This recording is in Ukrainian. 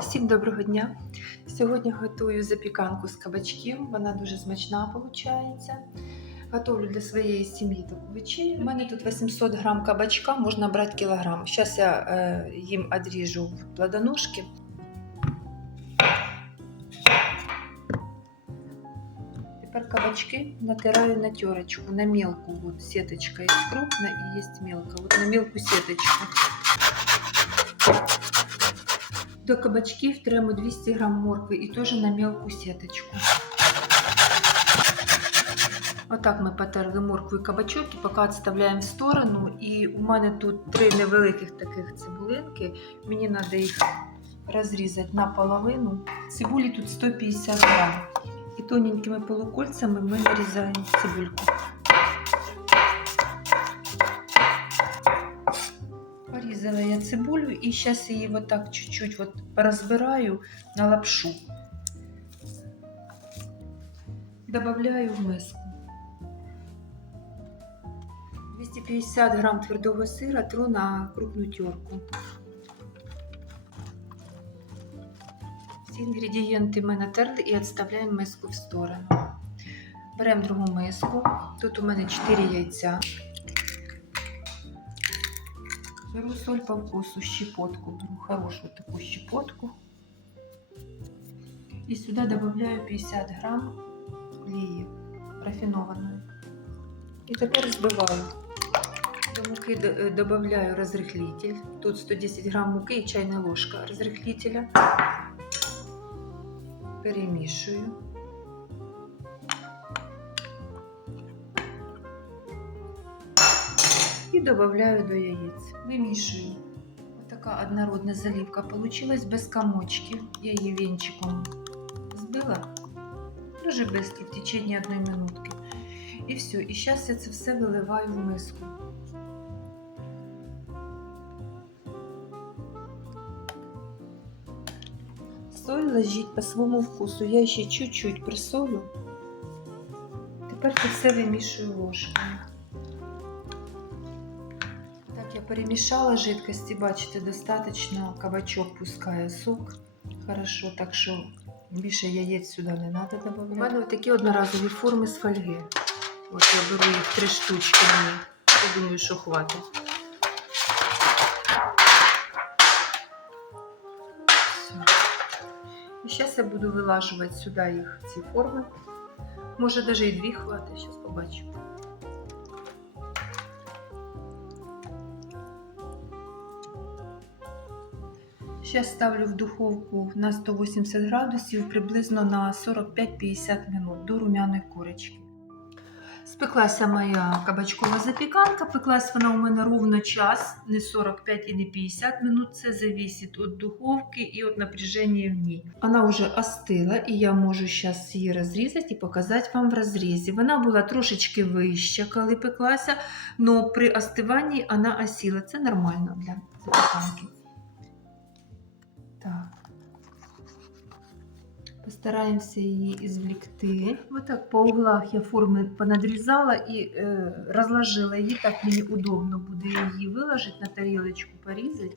Всім доброго дня! Сьогодні готую запіканку з кабачків. Вона дуже смачна виходить. Готовлю для своєї сім'ї таку вечерю. У мене тут 800 грам кабачка, можна брати кілограм. Зараз я е, їм в плодоножки. Тепер кабачки натираю на терочку, на мелку. Вот сеточка є крупна і є мелка. Вот на мелку сеточку. До кабачків тремо 200 грам моркви і теж на мелку сеточку. Отак ми потерли моркву і кабачок і поки відставляємо в сторону. І у мене тут три невеликих таких цибулинки. Мені треба їх розрізати на половину. Цибулі тут 150 грам. І тоненькими полукольцями ми нарізаємо цибульку. Порізала я цибулю і зараз її вот так чуть-чуть вот розбираю на лапшу. Добавляю в миску. 250 грам твердого сира тру на крупну терку. Всі інгредієнти ми натерли і відставляємо миску в сторону. Беремо другу миску. Тут у мене 4 яйця. Беру соль по вкусу, щепотку, беру хорошую такую щепотку. И сюда добавляю 50 грамм клея рафинованную. И теперь взбиваю. До муки д- э, добавляю разрыхлитель. Тут 110 грамм муки и чайная ложка разрыхлителя. Перемішую. І додаю до яєць. Вимішую. Ось така однородна заливка получилась без комочків. Я її венчиком збила дуже швидко, в течение одної минутки. І все. І зараз я це все виливаю в миску. Соль ложіть по своєму вкусу. Я ще чуть-чуть присолю. Тепер це все вимішую ложкою. Я перемішала жидкості, бачите, достатньо кабачок пускає сок. Хорошо, так що більше яєць сюди не треба додавати. У мене такі одноразові форми з фольги. От я беру їх три штучки мені. Я думаю, що хватить. І зараз я буду вилажувати сюди їх ці форми. Може, навіть і дві хватить, зараз побачу. Сейчас ставлю в духовку на 180 градусів приблизно на 45-50 минут до румяної курочки. Спеклася моя кабачкова запіканка. Пеклась вона у мене ровно час, не 45 і не 50 минут. Це зависить від духовки і від напряження в ній. Вона вже остила, і я можу зараз її розрізати і показати вам в розрізі. Вона була трошечки вища, коли пеклася, але при остиванні вона осіла. Це нормально для запіканки. Так. Постараємося її ізвлікти. Отак так по углах я форми понадрізала і е, розложила її. Так мені удобно буде її виложити на тарілочку, порізати.